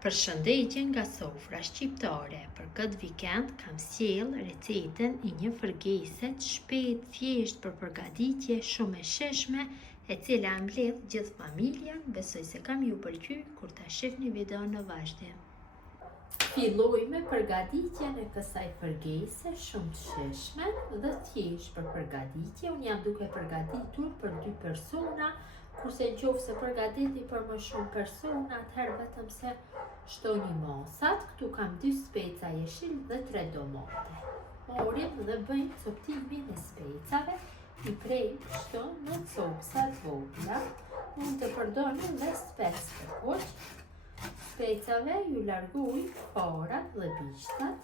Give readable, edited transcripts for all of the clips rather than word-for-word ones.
Përshëndetje nga sofra shqiptare. Për këtë vikend kam sjell recetën e një fërgese të shpejtë, thjesht për përgatitje, shumë e shijshme, e cila mbledh gjithë familjen. Besoj se kam ju pëlqyer kur ta shihni videon në vazhdim. Filloj me përgatitjen e kësaj fërgese shumë të shijshme dhe thjesht për përgatitje. Unë jam duke përgatitur për 2 persona, kurse nëse përgatiti për më shumë persona, atëherë vetëm se shtoni masat. Këtu kam 2 speca jeshil dhe 3 domate. Morim dhe bëjmë coptimin e specave, i prejmë kështu në copsa të vogla. Mund të përdorni dhe spec të kuq. Specave ju larguj farat dhe bishtat.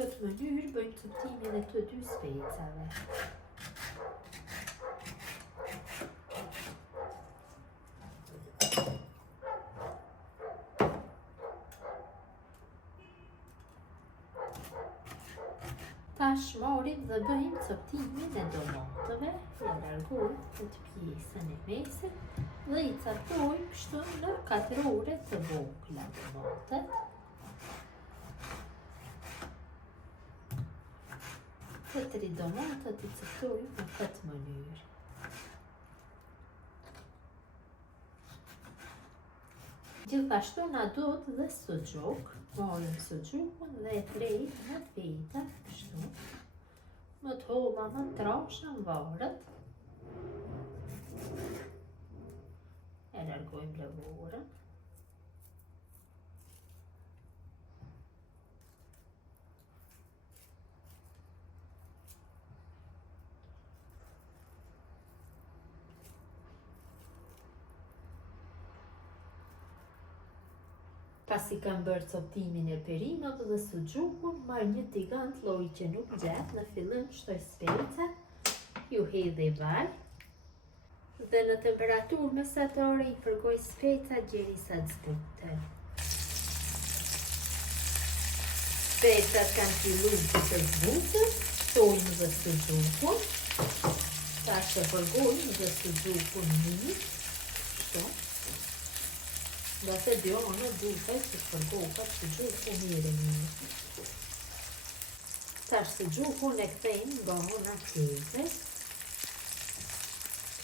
Në këtë mënyrë bëjmë coptimin e të 2 specave. Tash morim dhe bëjmë coptimin e domatëve. Ja largoj këtë pjesën e mesit dhe i caktojmë kështu në katrore të vogla domatet. Të 3 domatët i caktojmë në këtë mënyrë. Gjithashtu na duhet dhe suxhuk. Morim suxhukun dhe e prejmë në veta kështu. Më të holla më të trasha në varët. E largojmë lëvorën. Pasi kam bërë coptimin e perimet dhe suxhukun, marr një tigan të lloj që nuk gjet. Në fillim shtoj specat, ju hedh vaj dhe në temperaturë mesatare i fërgoj specat derisa të zbuten. Specat kanë filluar të zbuten, shtojmë dhe suxhukun. Tash e fërgojmë dhe suxhukun mirë, kështu. Nga se djonë duhet që të fërgokat suxhukun mirë. Tash suxhukun e kthejmë në bahona tjetër.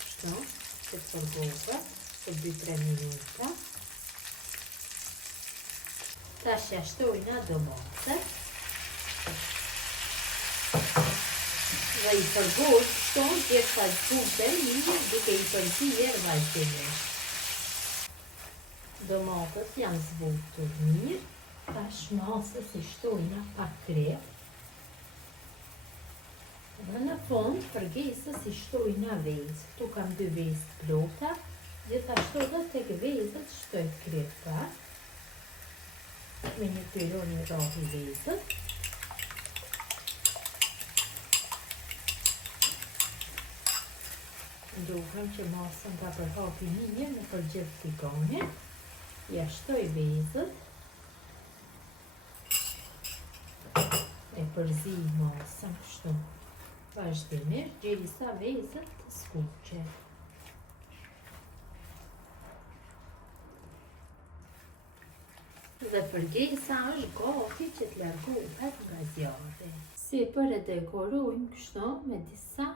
Kështu, që të fërgokat për 2-3 minuta. Tash ja shtoj në domatet. Dhe i fërgoj kështu derisa të zbuten mirë, duke i përzier vazhdimisht. Domatët janë zbutur mirë. Tash masës i shtojna pak krep. Dhe në fund fërgesës i shtojna vezë. Këtu kam 2 vezë plota. Gjithashtu dhe tek vezët shtoj krep pak. Me një tyron i rohi vezët. Ndohem që masën ka përhapi mirë në përgjith tiganin. Ja shtoj vezët, e përzi masën kështu vazhdimisht derisa vezët të skuqen. Dhe fërgesa është gati që të largohet nga zjarri. Sipër e dekorojmë kështu me disa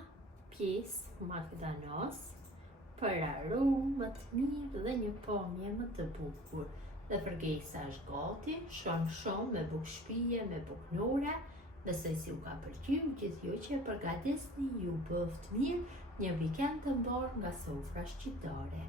pjesë magdanos, për aromë më të mirë dhe një pamje më të bukur. Dhe fërgesa është gati, shumë me bukë shpije, me bukë nore. Besoj si u ka pëlqyer, gjithë ju që e përgatisni, ju bëft mirë, një vikend të mbar nga sofra shqiptare.